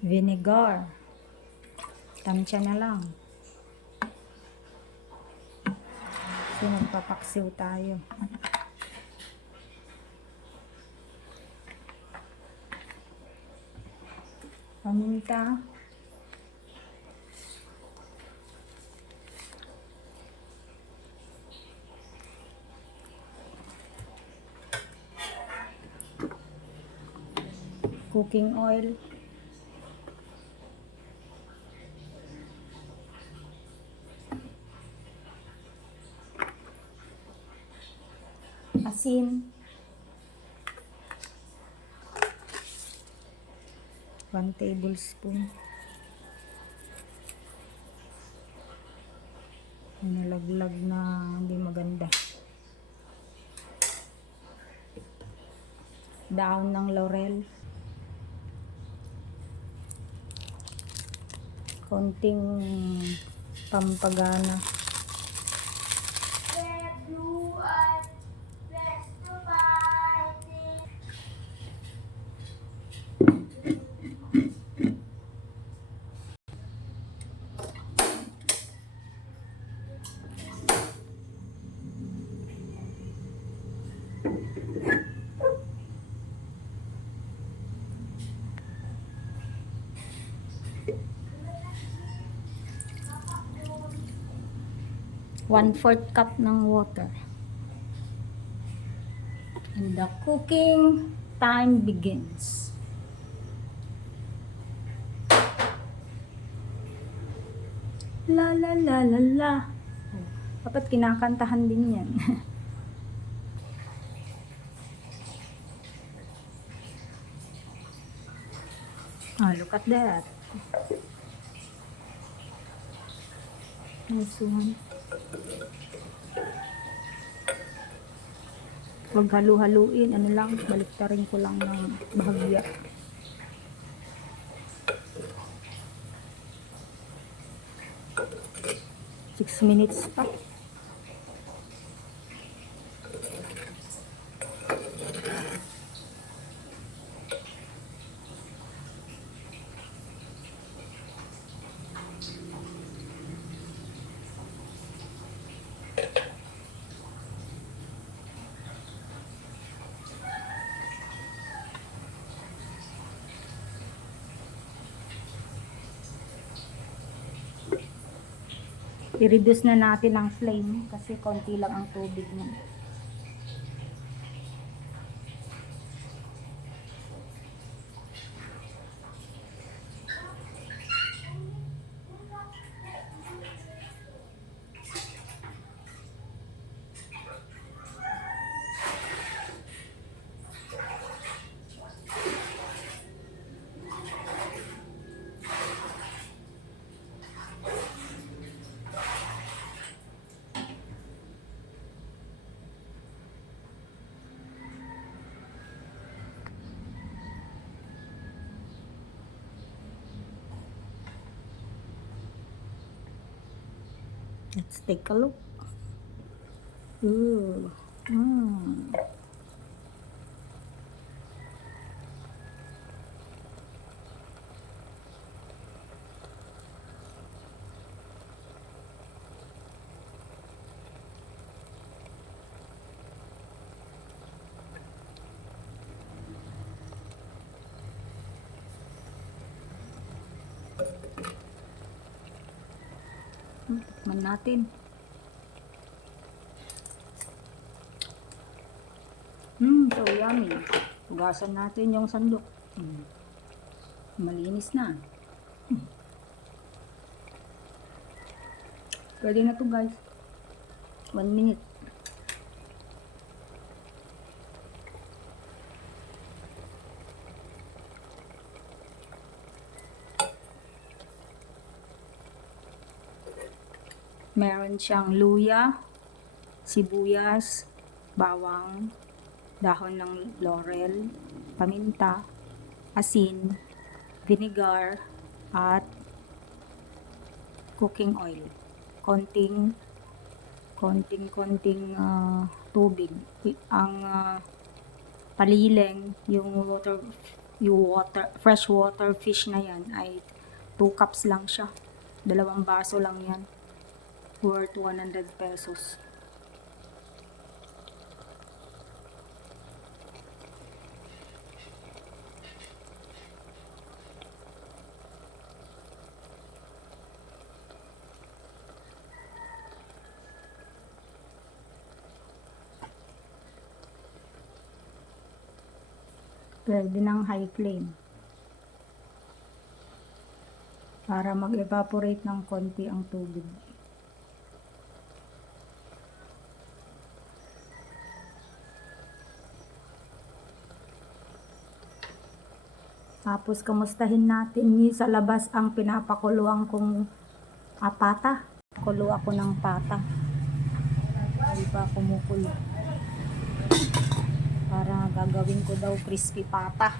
Vinegar. Tansya na lang. So, magpapaksiw tayo. Paminta. Cooking oil. Asin. 1 tablespoon. Nalaglag na hindi maganda. Daon ng laurel. Konting pampagana. One-fourth cup ng water. And the cooking time begins. La la la la la. Dapat kinakantahan din yan. Look at that. Nice one. Huwag halu-haluin. Ano lang, baliktarin ko lang ng bahagya. Six minutes pa. I-reduce na natin ang flame kasi konti lang ang tubig niya. Let's take a look. Ooh. Tikman natin. So yummy. Hugasan natin yung sandok. Malinis na. Pwede na to guys. 1 minute. Meron siyang luya, sibuyas, bawang, dahon ng laurel, paminta, asin, vinegar, at cooking oil. Konting tubig. Ang palileng, fresh water fish na yan ay 2 cups lang siya. 2 baso lang yan. Worth 100 pesos. Pwede ng high flame para mag-evaporate ng konti ang tubig. Tapos kamustahin natin sa labas ang pinapakuluan kong pata. Kulo ako ng pata. Hindi pa kumukulo. Para gagawin ko daw crispy pata.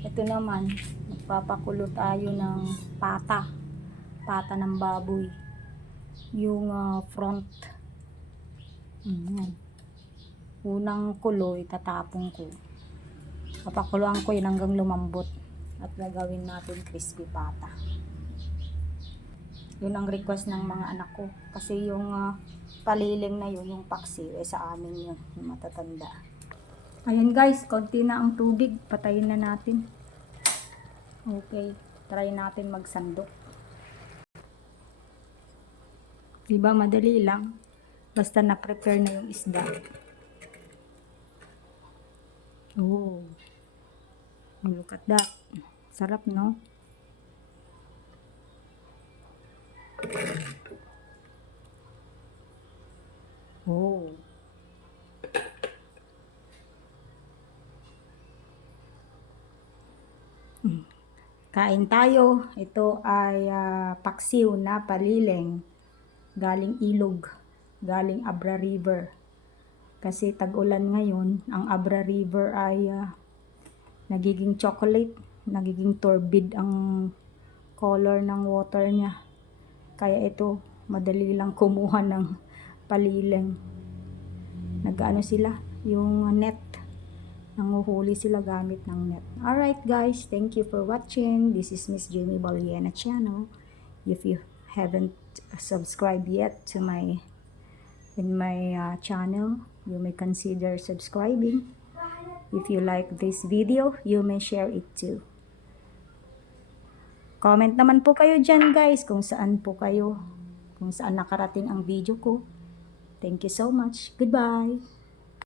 Ito naman, magpapakulo tayo ng pata ng baboy, yung front. Unang kulo itatapon ko, papakuluan ko yun hanggang lumambot at gagawin natin crispy pata. Yun ang request ng mga anak ko kasi yung paliling na yun, yung paksiw, sa amin yun, yung matatanda. Ayan guys, konti na ang tubig, patayin na natin. Okay, try natin magsandok. Diba madali lang, basta na-prepare na yung isda. Oh, look at that. Sarap, no? Oh. Kain tayo. Ito ay paksiw na palileng. Galing ilog. Galing Abra River. Kasi tag-ulan ngayon, ang Abra River ay nagiging chocolate. Nagiging turbid ang color ng water niya. Kaya ito, madali lang kumuha ng palileng. Nag-ano sila, yung net. Nanguhuli sila gamit ng net. Alright guys, thank you for watching. This is Miss Jamie Baliena channel. If you haven't subscribed yet to my channel, you may consider subscribing. If you like this video, you may share it too. Comment naman po kayo dyan guys kung saan nakarating ang video ko. Thank you so much. Goodbye.